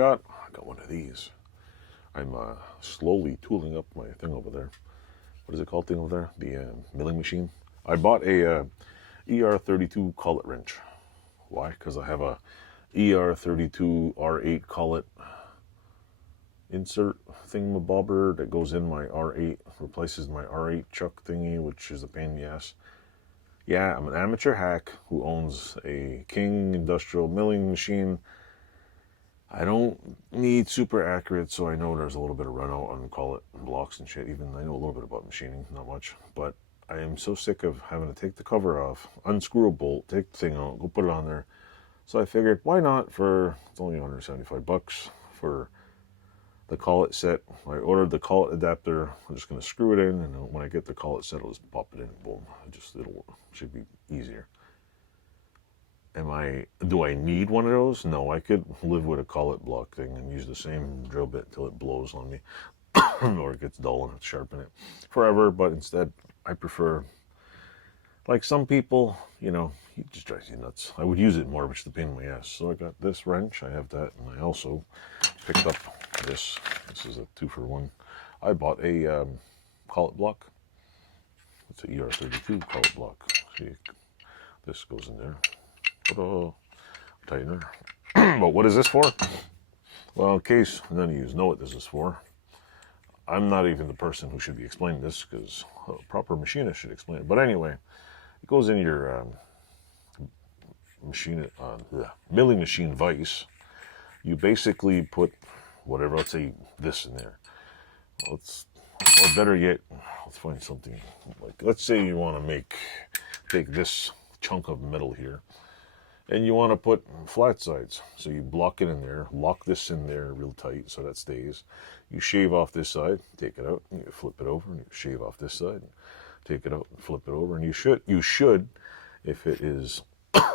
got one of these. I'm slowly tooling up my thing over there. What is it called thing over there? The milling machine. I bought a ER32 Collet wrench. Why? Because I have a ER32 R8 Collet insert thingamabobber that goes in my R8, replaces my R8 chuck thingy, which is a pain in the ass. Yeah, I'm an amateur hack who owns a King industrial milling machine. I don't need super accurate, so I know there's a little bit of run out on Collet blocks and shit. Even I know a little bit about machining, not much. But I am so sick of having to take the cover off, unscrew a bolt, take the thing out, go put it on there. So I figured, why not for, it's only $175 for the Collet set. I ordered the Collet adapter. I'm just going to screw it in, and when I get the Collet set, I'll just pop it in, boom. It'll should be easier. Do I need one of those? No, I could live with a Collet block thing and use the same drill bit until it blows on me or it gets dull and I sharpen it forever. But instead, I prefer, like some people, you know, it just drives you nuts. I would use it more, which is the pain in my ass. So I got this wrench, I have that, and I also picked up this. This is a 2-for-1. I bought a Collet block. It's an ER32 Collet block. See, this goes in there. Tightener. But what is this for? Well, in case none of you know what this is for, I'm not even the person who should be explaining this, because a proper machinist should explain it. But anyway, it goes in your milling machine vise. You basically put whatever, let's say this in there. Or better yet, let's find something like, let's say you want to take this chunk of metal here, and you want to put flat sides. So you block it in there, lock this in there real tight so that stays. You shave off this side, take it out, and you flip it over, and you shave off this side, take it out, and flip it over. And you should, if it is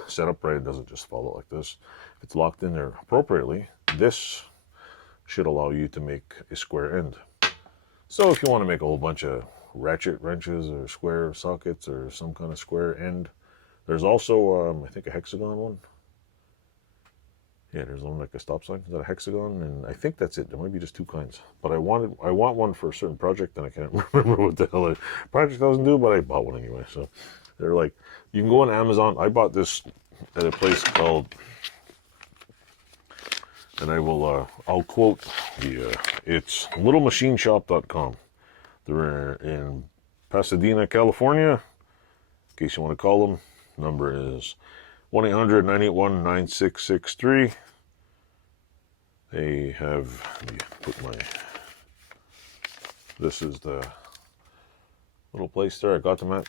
set up right, it doesn't just fall out like this. If it's locked in there appropriately, this should allow you to make a square end. So if you want to make a whole bunch of ratchet wrenches or square sockets or some kind of square end, there's also, I think, a hexagon one. Yeah, there's one like a stop sign. Is that a hexagon? And I think that's it. There might be just 2 kinds. But I want one for a certain project, and I can't remember what the hell the project doesn't do, but I bought one anyway. So they're like, you can go on Amazon. I bought this at a place called, and I'll quote it's littlemachineshop.com. They're in Pasadena, California, in case you want to call them. Number is 1-800-981-9663. They have, let me put this is the little place there I got them at.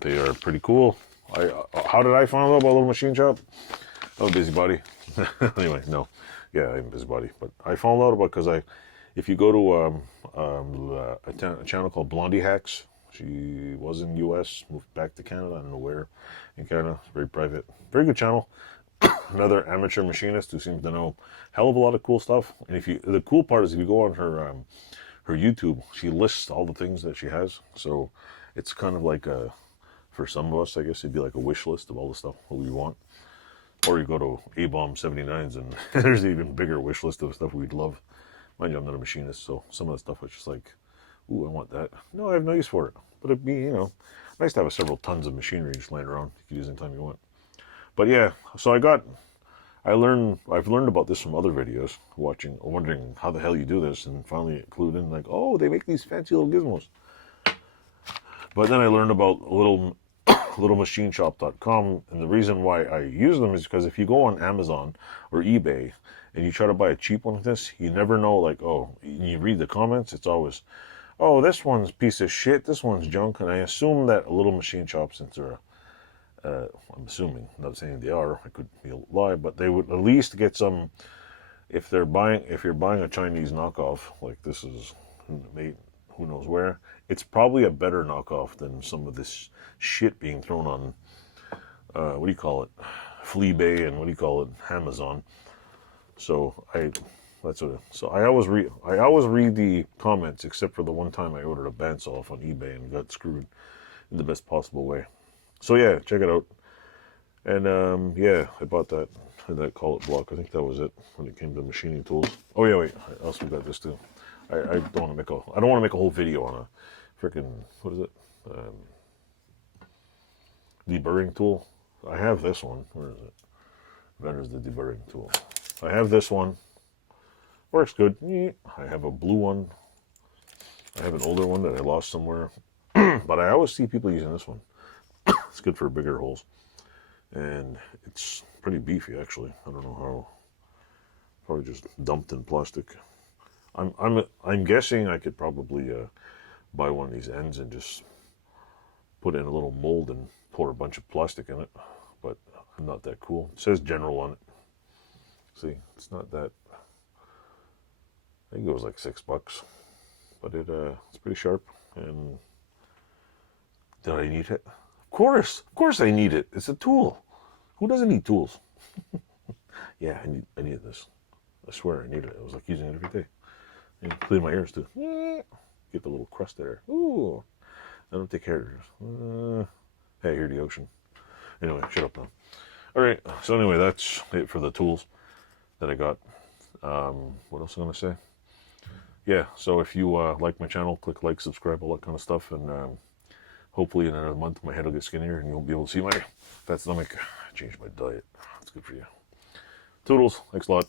They are pretty cool. How did I find out about Little Machine Shop? I'm a busybody. Anyway, no. Yeah, I'm a busybody. But I found out about, because if you go to a channel called Blondie Hacks, she was in the U.S., moved back to Canada, I don't know where in Canada. It's very private. Very good channel. Another amateur machinist who seems to know a hell of a lot of cool stuff. And the cool part is if you go on her YouTube, she lists all the things that she has. So it's kind of like for some of us, I guess it'd be like a wish list of all the stuff that we want. Or you go to A-Bomb 79s and there's an even bigger wish list of stuff we'd love. Mind you, I'm not a machinist, so some of the stuff was just like, ooh, I want that. No, I have no use for it. But it'd be, you know, nice to have several tons of machinery just laying around. You can use anytime you want. But yeah, so I've learned about this from other videos, wondering how the hell you do this, and finally it clued in, like, oh, they make these fancy little gizmos. But then I learned about littlemachineshop.com, and the reason why I use them is because if you go on Amazon or eBay and you try to buy a cheap one like this, you never know, like, oh, you read the comments, it's always, oh, this one's a piece of shit, this one's junk. And I assume that a Little Machine Shop, since they're I'm assuming, not saying they are, I could be a lie, but they would at least get some, if you're buying a Chinese knockoff, like this is made who knows where, it's probably a better knockoff than some of this shit being thrown on, what do you call it, Fleabay and Amazon. So I always read the comments, except for the one time I ordered a bandsaw off on eBay and got screwed in the best possible way. So yeah, check it out. And yeah, I bought that Collet block. I think that was it when it came to machining tools. Oh yeah, wait. I also got this too. I don't want to make a whole video on a freaking, what is it? Deburring tool. I have this one. Where is it? There's the deburring tool. I have this one. Works good. I have a blue one. I have an older one that I lost somewhere. But I always see people using this one. It's good for bigger holes. And it's pretty beefy, actually. I don't know how. Probably just dumped in plastic. I'm guessing I could probably buy one of these ends and just put in a little mold and pour a bunch of plastic in it. But I'm not that cool. It says general on it. See, it's not that. I think it was like $6, but it's pretty sharp. And did I need it? Of course I need it. It's a tool. Who doesn't need tools? Yeah, I need this. I swear I need it. I was like using it every day. And clean my ears too. Get the little crust there. Ooh, I don't take care of it. Hey, I hear the ocean. Anyway, shut up now. All right. So anyway, that's it for the tools that I got. What else am I gonna say? Yeah. So if you like my channel, click like, subscribe, all that kind of stuff, and hopefully in another month my head will get skinnier and you'll be able to see my fat stomach. I changed my diet. It's good for you. Toodles. Thanks a lot.